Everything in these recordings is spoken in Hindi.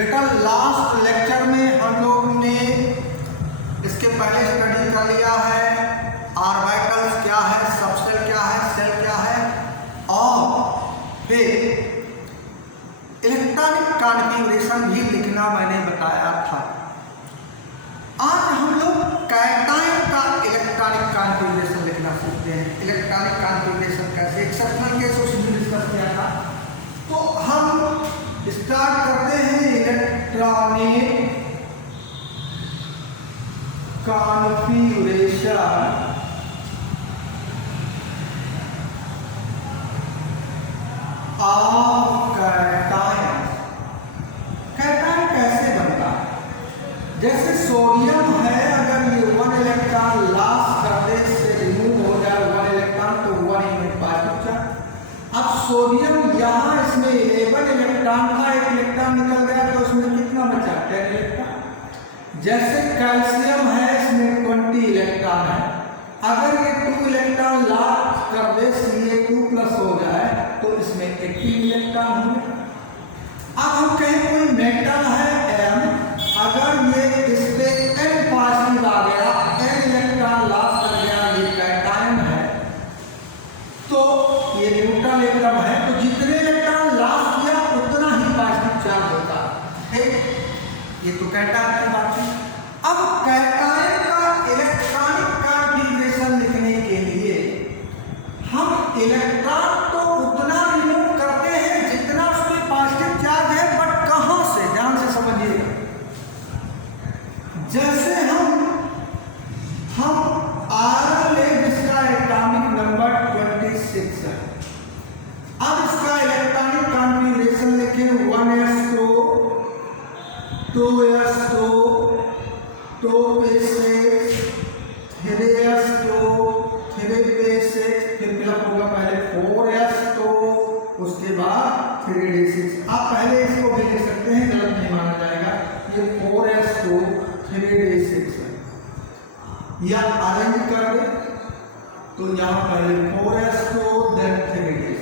बेटा लास्ट लेक्चर में हम लोग ने इसके पहले स्टडी कर लिया है ऑर्बिटल्स क्या है, सबसेल क्या है, सेल क्या है, और फिर इलेक्ट्रॉनिक कॉन्फ़िगरेशन भी लिखना मैंने बताया था। आज हम लोग कैटायन का इलेक्ट्रॉनिक कॉन्फ़िगरेशन लिखना सीखते हैं। इलेक्ट्रॉनिक कॉन्फ़िगरेशन कैसे, एक्सेप्शनल केस उसमें डिस्कस किया था। तो हम स्टार्ट करते हैं electronic configuration of cation. Cation कैसे बनता है? जैसे सोडियम है, अगर ये 1 इलेक्ट्रॉन लॉस करने से रिमूव हो जाए 1 इलेक्ट्रॉन तो 1 यूनिट पॉजिटिव चार्ज। अब सोडियम यहाँ इसमें 11 इलेक्ट्रॉन था, 1 इलेक्ट्रॉन निकल गया तो उसमें कितना बचा? 10 इलेक्ट्रॉन। जैसे कैल्शियम है, इसमें 20 इलेक्ट्रॉन है, अगर ये 2 इलेक्ट्रॉन लॉस कर दे Ca2+ हो जाए तो इसमें 18 इलेक्ट्रॉन होंगे। अब हम कहें कोई मेटल है M, अगर ये इस पे N पॉजिटिव आ गया, N इलेक्ट्रॉन लॉस कर गया, ये कैटायन है, तो ये न्यूट्रल एटम है, तो जितने इलेक्ट्रॉन लॉस किया उतना ही पॉजिटिव चार्ज होता है। ये तो कैटायन की बात है। अब कैटायन का इलेक्ट्रॉनिक कॉन्फ़िगरेशन लिखने के लिए हम इलेक्ट्रॉन तो उतना रिमूव करते हैं जितना उसमें पॉजिटिव चार्ज है, बट कहां से? ध्यान से समझिएगा। जैसे हम आयरन ले जिसका एटॉमिक नंबर 26 है, अब इसका इलेक्ट्रॉनिक कॉन्फ़िगरेशन लिखें 1s2 2s2 2p6 3s2 3p6, फिर फिलअप होगा पहले 4s2, उसके बाद 3d6। आप पहले इसको भी लिख सकते हैं, गलत नहीं माना जाएगा। ये 4s2 3d6 है, या अरेंज कर दे तो यहाँ पहले 4s2 देन 3d6।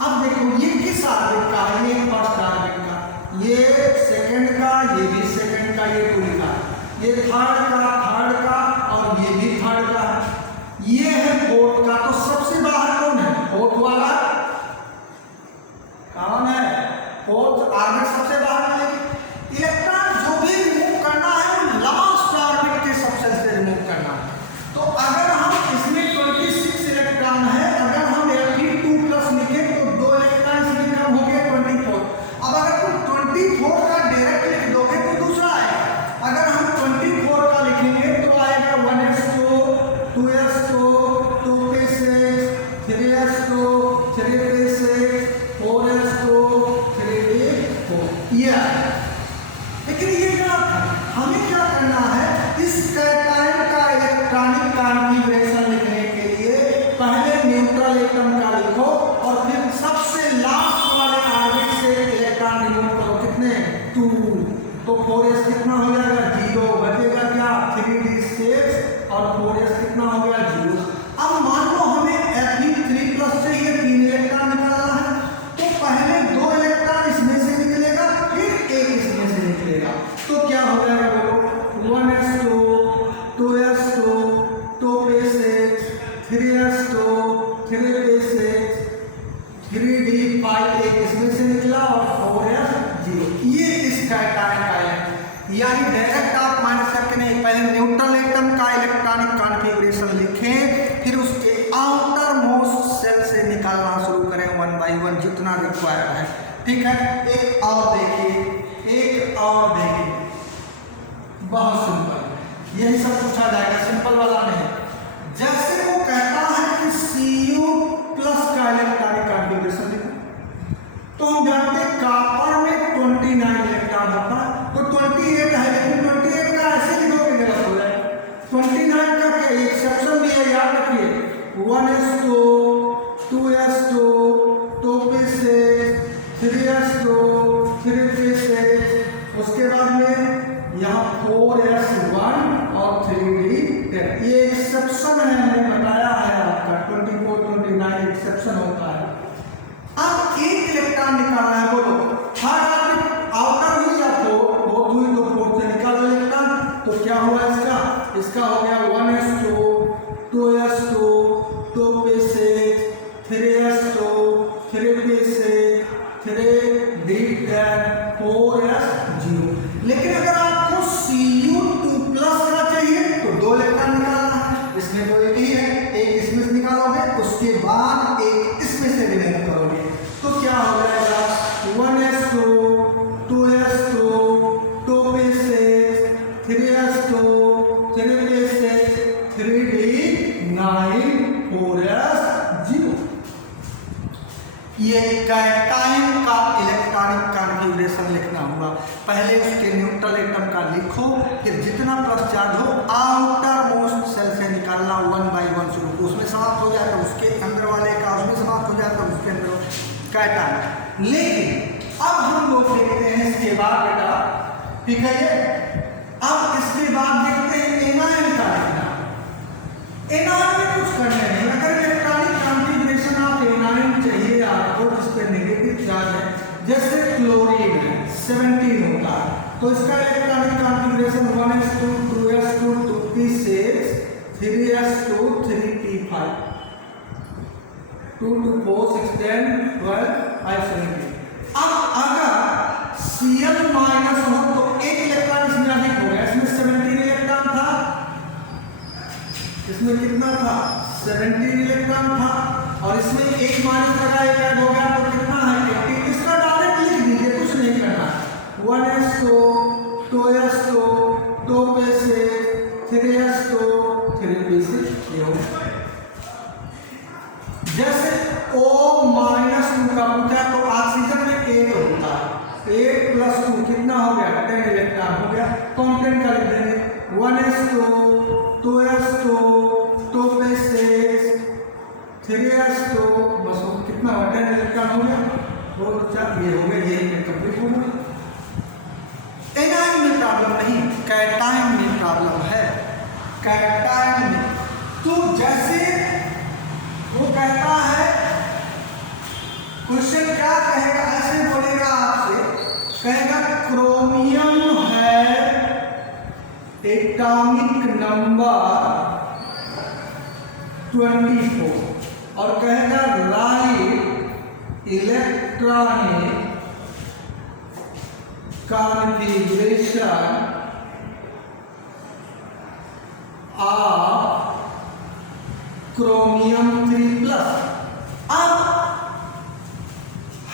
अब देखो ये किस आर्बिट का है? ये फर्स्ट आर्बिट का, ये सेकंड का, ये भी सेकंड का, ये 2 का, ये थर्ड का और ये भी थर्ड का है, ये है फोर्थ का। तो सबसे बाहर कौन है? फोर्थ वाला कौन है? फोर्थ आर्बिट सबसे बाहर मिलेगी। इलेक्ट्रॉन जो भी रिमूव करना है वो लास्ट आर्बिट के सबसेल से रिमूव करना है। तो अगर हम इसमें 26 इलेक्ट्रॉन है, अगर हम Fe2+ लिखें तो 2 इलेक्ट्रॉन इसमें कम हो गए 24। अब अगर तुम 24 का डायरेक्ट लिख दोगे तो दूसरा आएगा। अगर हम 24 का लिखेंगे तो आएगा 1s2 2s2 2p6 3s2 3p6 4s2 3d4, ये आएगा। लेकिन ये गलत है। हमें क्या करना है? इस कैटायन का इलेक्ट्रॉनिक कॉन्फ़िगरेशन लिखने के लिए पहले न्यूट्रल एटम का लिखो और फिर सबसे लास्ट वाले ऑर्बिट से इलेक्ट्रॉन रिमूव करो। कितने? 2। तो 4s कितना हो जाएगा? 0 बचेगा क्या? 3d6 और 4s कितना हो गया? 0। अब मान लो हमें Fe3+ से ये 3 इलेक्ट्रॉन निकालना है, तो पहले 2 इलेक्ट्रॉन इसमें से निकलेगा, फिर एक इसमें से निकलेगा। तो क्या हो जाएगा बोलो? 1s2 2s2 2p6 3s2 3p6 3d5, एक इसमें से निकला और 4s 0। ये इस कैटायन का है। यानी डायरेक्ट आप माइनस करके नहीं, पहले न्यूट्रल एटम का इलेक्ट्रॉनिक कॉन्फ़िगरेशन लिखें, फिर उसके आउटर मोस्ट सेल से निकालना शुरू करें 1 by 1 जितना रिक्वायर्ड है। ठीक है, एक और देखिए, बहुत सिंपल, यही सब पूछा जाएगा, सिंपल वाला नहीं। जैसे वो कहता है कि Cu+ का इलेक्ट्रॉनिक कॉन्फ़िगरेशन लिखो, तो हम जानते हैं कॉपर में 29 इलेक्ट्रॉन होता है, तो 28 है, लेकिन 28 का ऐसे लिखोगे गलत हो जाएगा। 29 का क्या एक्सेप्शन भी है, याद रखिए। 1s2 2s2 2p6 3s2 3p6, उसके बाद में यहाँ 4s1 और 3d10, ये एक्सेप्शन है, हमने बताया है आपका 24 29 एक्सेप्शन होता है। अब एक इलेक्ट्रॉन निकालना है, बोलो थर्ड आउटर हुई या ये कैटायन का इलेक्ट्रॉनिक कॉन्फ़िगरेशन लिखना हुआ। पहले उसके न्यूट्रल एटम का लिखो, फिर जितना प्लस चार्ज हो आउटर मोस्ट सेल से निकालना 1 by 1 शुरू। उसमें समाप्त हो जाए तो उसके अंदर वाले का, उसमें समाप्त हो जाए तो उसके अंदर कैटायन। लेकिन अब हम लोग देखते हैं इसके बाद बेटा, ठीक है ये। अब इसके बाद देखते हैं एनायन का लिखना। एनायन में कुछ करने नहीं, अगर इलेक्ट्रॉनिक कॉन्फ़िगरेशन ऑफ एनायन चाहिए आपको जिस पे नेगेटिव चार्ज है, जैसे क्लोरीन है 17 होता है, तो इसका electronic configuration 1s2 2s2 2p6 3s2 3p5 2 2 4 6 10 12 5 17। अब अगर Cl माइनस हो तो एक इलेक्ट्रॉन इसमें अधिक हो गया। इसमें 17 इलेक्ट्रॉन था, इसमें कितना था 17 इलेक्ट्रॉन था, और इसमें एक माइनस लगा, एक ऐड हो गया तो कितना है 18। इसका डायरेक्ट लिख दीजिए, कुछ नहीं करना। 1s2 2s2 2p6 3s2 3p6 ये हो। जैसे O माइनस 2 का पूछा तो ऑक्सीजन में 8 होता है, 8 प्लस 2 कितना हो गया 10 इलेक्ट्रॉन हो गया। तो हम 10 का लिख देंगे 1s2 2s2 2p6 3s2 बस वो कितना हुआ 10 इलेक्ट्रॉन हो गया। बहुत अच्छा, ये हो गया, ये कंप्लीट हो गया। एनायन में प्रॉब्लम नहीं, कैटायन में प्रॉब्लम है। कैटायन में तो जैसे वो कहता है, क्वेश्चन क्या कहेगा, ऐसे बोलेगा आपसे, कहेगा क्रोमियम है एटॉमिक नंबर 24 और कहेगा right electronic configuration of chromium 3+। अब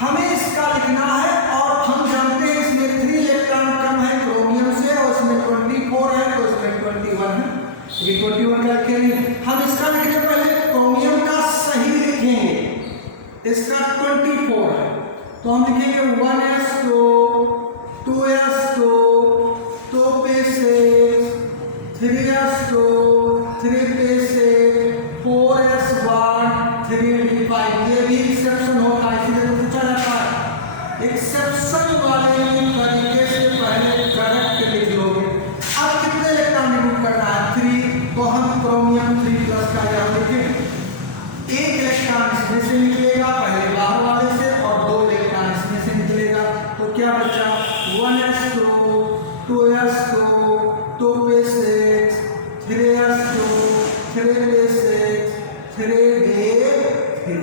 हमें इसका लिखना है और हम जानते हैं इसमें 3 इलेक्ट्रॉन कम है क्रोमियम से, और इसमें 24 है तो इसमें 21 है। ये 21 का लिखेंगे हम। इसका लिखने पहले क्रोमियम का सही लिखेंगे, इसका 24 है तो हम लिखेंगे 1s2 2s2 2p6 3s2 3p6 4s1 3p5। ये भी एक्सेप्शन होता है, इसीलिए तो पूछा जाता है। एक्सेप्शन वाले तरीके से पहले करेक्ट लिख लोगे। अब कितने इलेक्ट्रॉन रिमूव करना है 3, तो हम क्रोमियम 3+ का यहाँ लिखें। एक इलेक्ट्रॉन इसमें से निकलेगा पहले बाहर वाले से, और 2 इलेक्ट्रॉन इसमें से निकलेगा, तो क्या बचा 1s2 2s2 2p6 3s2 3p6 3d3।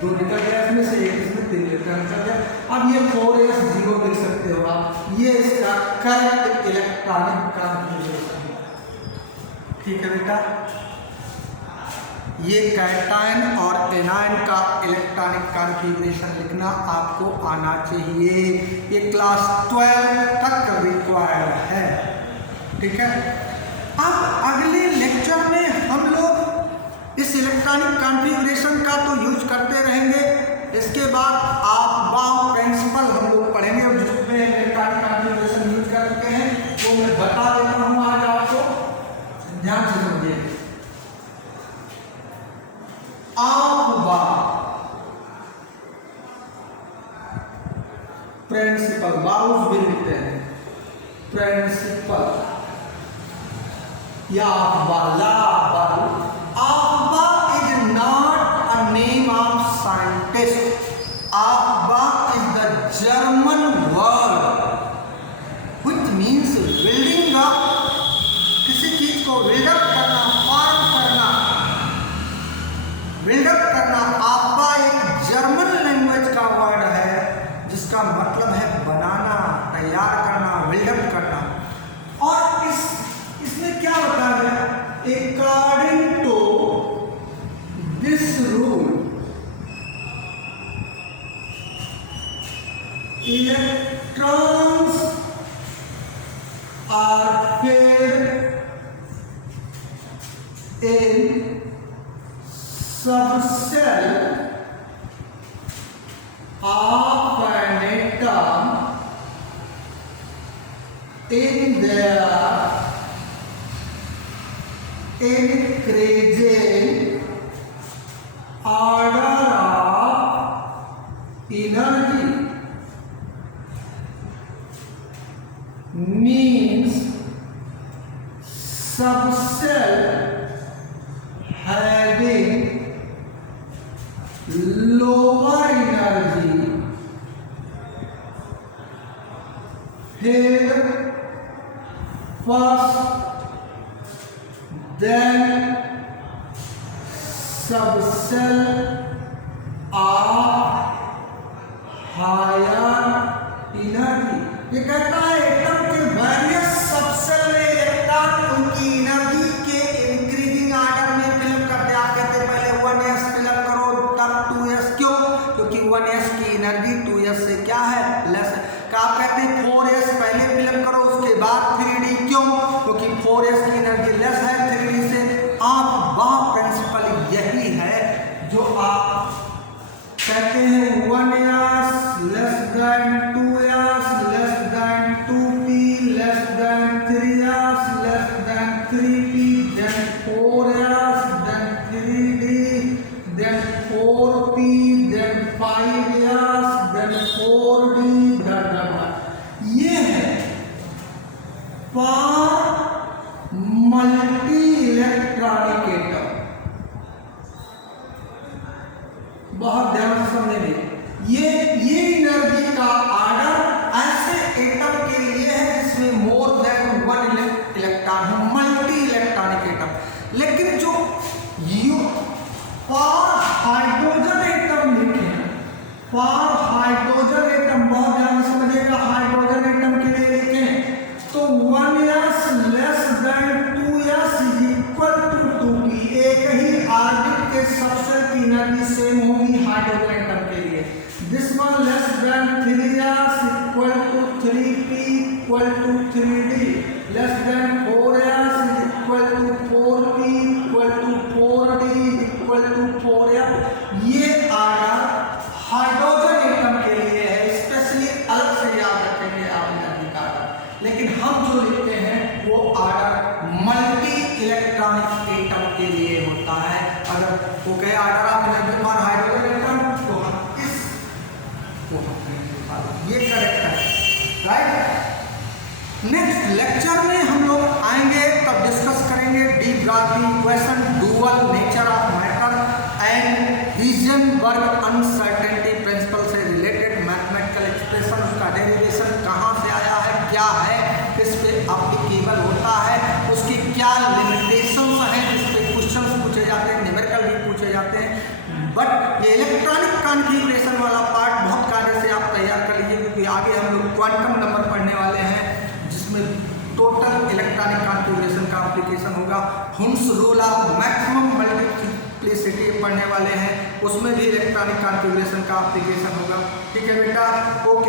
2 निकल गया इसमें से, एक इसमें 3 इलेक्ट्रॉन निकल गया। अब ये 4s0 लिख सकते हो आप, ये इसका करेक्ट इलेक्ट्रॉनिक कॉन्फ़िगरेशन है। ठीक है बेटा, ये कैटायन और एनायन का इलेक्ट्रॉनिक कॉन्फ़िगरेशन लिखना आपको आना चाहिए। ये क्लास 12 तक रिक्वायर्ड है। ठीक है, अब अगले लेक्चर में हम लोग इस इलेक्ट्रॉनिक कॉन्फ़िगरेशन का तो यूज करते रहेंगे। इसके बाद आप बाउ प्रिंसिपल हम लोग पढ़ेंगे, जिसमें इलेक्ट्रॉनिक कॉन्फ़िगरेशन यूज कर चुके हैं वो मैं बता देता हूँ आज आपको, ध्यान से समझिए। प्रिंसिपल बाउस भी लिखते हैं, प्रिंसिपल या Afba is not a name of scientist. Afba is the German word which means building up, किसी चीज को बिल्डअप करना, फॉर्म करना, बिल्डअप करना। Afba एक जर्मन लैंग्वेज का वर्ड है जिसका मतलब है बनाना, तैयार करना, बिल्डअप करना। और इसमें क्या बताया गया, according to this rule electrons are paired in subshell of an atom in their increasing order of energy means subcell having lower energy here first then subcell of higher energy। ये कहता है एटम के वेरियस सबसेल में इलेक्ट्रॉन उनकी एनर्जी के इंक्रीजिंग ऑर्डर में फिल करते। आप कहते पहले 1s फिल करो तब 2s, क्यों? क्योंकि 1s की एनर्जी 2s से क्या है, लेस है। आप कहते हैं 4s पहले फिल करो उसके बाद 3d, क्यों? क्योंकि 4s की एनर्जी लेस है 3d से। आप वह प्रिंसिपल यही है जो आप कहते हैं 1s less than 2s less than 2p less than 3s less than 3p than 4s than 3d than 4p than 5s than 4d ये है फॉर मल्टी इलेक्ट्रॉनिक एटम। बहुत ध्यान से समझेंगे, ये एनर्जी का ऑर्डर ऐसे एटम के लिए है जिसमें मोर देन 1 इलेक्ट्रॉन हो, मल्टी इलेक्ट्रॉनिक एटम। लेकिन जो फॉर हाइड्रोजन एटम लिखे, फॉर हाइड्रोजन एटम बहुत ध्यान से समझिएगा, हाइड्रोजन एटम के लिए लिखें तो 1s less than 2s is equal to 2p। एक ही ऑर्बिट के सबसेल की एनर्जी सेम होगी हाइड्रोजन एटम के लिए। This one less than 3s equal to 3p equal to 3d less than 4s is equal to 4p equal to 4d equal to 4f। ये ऑर्डर हाइड्रोजन एटम के लिए है, स्पेशली अलग से याद रखेंगे आप एनर्जी का ऑर्डर। लेकिन हम जो लिखते हैं वो ऑर्डर मल्टी इलेक्ट्रॉनिक एटम के लिए होता है। अगर वो कहे ऑर्डर आप एनर्जी फॉर हाइड्रोजन एटम तो हम इस को ये करेक्ट है, राइट। नेक्स्ट लेक्चर में हम लोग आएंगे तब डिस्कस करेंगे de Broglie equation, dual nature of matter and Heisenberg uncertainty principle से रिलेटेड मैथमेटिकल एक्सप्रेशन, उसका डेरिवेशन कहाँ से आया है, क्या है, किस पे एप्लीकेबल होता है, उसकी क्या लिमिटेशंस हैं, जिस पे क्वेश्चंस पूछे जाते हैं, न्यूमेरिकल भी पूछे जाते हैं। बट ये इलेक्ट्रॉनिक कॉन्फ़िगरेशन वाला पार्ट बहुत कार्य से आप तैयार कर लीजिए, क्योंकि आगे हम लोग क्वांटम नंबर पढ़ने वाले हैं जिसमें टोटल इलेक्ट्रॉनिक कॉन्फ़िगरेशन का एप्लीकेशन होगा। Hund's rule of maximum multiplicity पढ़ने वाले हैं, उसमें भी इलेक्ट्रॉनिक कॉन्फ़िगरेशन का एप्लीकेशन होगा। ठीक है बेटा, ओके।